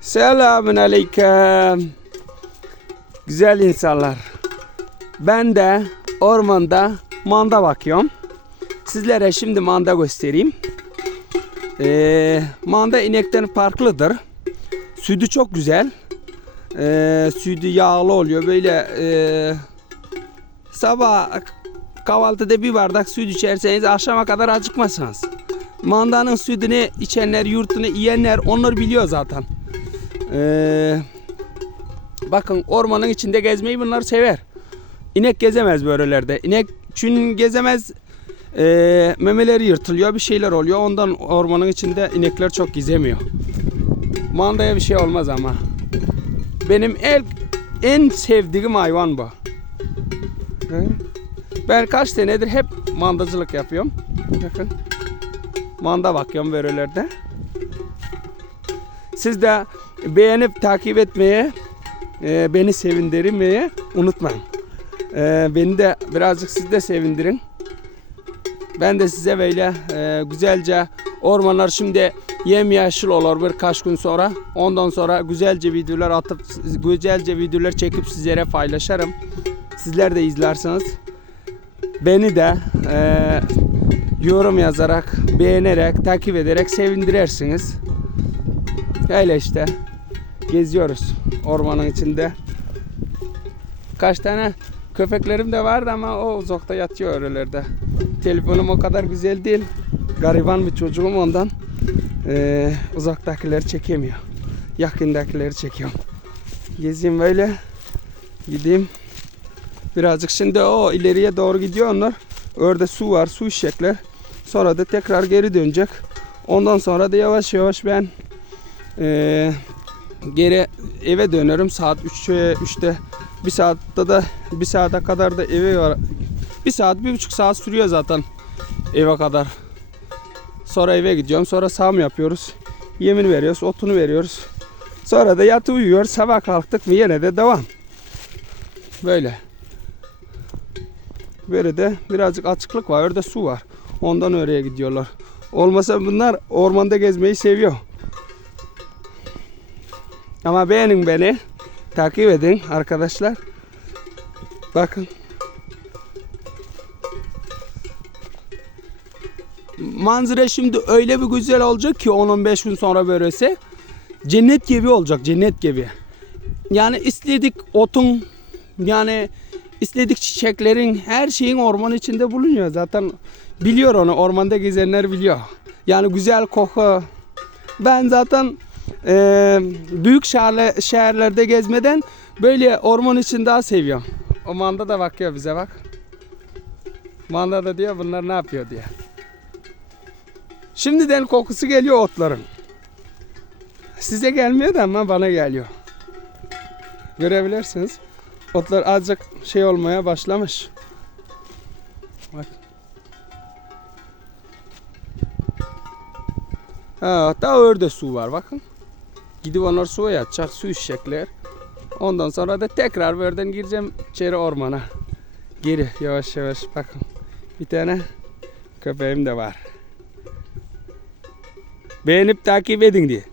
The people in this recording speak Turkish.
Selamün aleyküm. Güzel insanlar. Ben de ormanda manda bakıyorum. Sizlere şimdi manda göstereyim. Ee, manda inekten farklıdır. Sütü çok güzel. Ee, sütü yağlı oluyor. Böyle e, sabah kahvaltıda bir bardak süt içerseniz akşama kadar acıkmazsınız. Mandanın sütünü içenler, yurtunu yiyenler onlar biliyor zaten. Ee, bakın ormanın içinde gezmeyi bunlar sever. İnek gezemez böylelerde. İnek çünkü gezemez ee, memeleri yırtılıyor bir şeyler oluyor. Ondan ormanın içinde inekler çok gezemiyor. Mandaya bir şey olmaz ama. Benim en, en sevdiğim hayvan bu. Ben kaç senedir hep mandacılık yapıyorum. Bakın. Manda bakıyorum böylelerde. Siz de beğenip takip etmeye, e, beni sevindirmeye unutmayın. E, beni de birazcık siz de sevindirin. Ben de size böyle e, güzelce ormanlar şimdi yemyeşil olur birkaç gün sonra. Ondan sonra güzelce videolar atıp güzelce videolar çekip sizlere paylaşırım. Sizler de izlersiniz. Beni de e, yorum yazarak, beğenerek, takip ederek sevindirirsiniz. Öyle işte. Geziyoruz ormanın içinde. Kaç tane köpeklerim de vardı ama o uzakta yatıyor öylelerde. Telefonum o kadar güzel değil. Gariban bir çocuğum ondan. Ee, uzaktakileri çekemiyor. Yakındakileri çekiyorum. Gezeyim böyle. Gideyim. Birazcık şimdi o ileriye doğru gidiyor onlar. Orada su var, su içecekler. Sonra da tekrar geri dönecek. Ondan sonra da yavaş yavaş ben eee, geri eve dönerim saat 3'e 3'te bir saatte de bir saate kadar da eve var. Bir saat bir buçuk saat sürüyor zaten eve kadar. Sonra eve gidiyorum. Sonra sağım yapıyoruz. Yemin veriyoruz, otunu veriyoruz. Sonra da yatı uyuyor. Sabah kalktık mı yine de devam. Böyle. Böyle de birazcık açıklık var. Orada su var. Ondan oraya gidiyorlar. Olmasa bunlar ormanda gezmeyi seviyor. Ama beğenin beni. Takip edin arkadaşlar. Bakın. Manzara şimdi öyle bir güzel olacak ki 10-15 gün sonra böylese. Cennet gibi olacak cennet gibi. Yani istedik otun yani istedik çiçeklerin her şeyin orman içinde bulunuyor. Zaten biliyor onu ormanda gezenler biliyor. Yani güzel koku. Ben zaten e, büyük şehirle, şehirlerde gezmeden böyle orman için daha seviyorum. O manda da bakıyor bize bak. Manda da diyor bunlar ne yapıyor diye. Şimdiden kokusu geliyor otların. Size gelmiyor da ama bana geliyor. Görebilirsiniz. Otlar azıcık şey olmaya başlamış. Bak. Ha, daha orada su var bakın. Gidip suya yatacak, su içecekler. Ondan sonra da tekrar buradan gireceğim içeri ormana. Geri yavaş yavaş bakın. Bir tane köpeğim de var. Beğenip takip edin diye.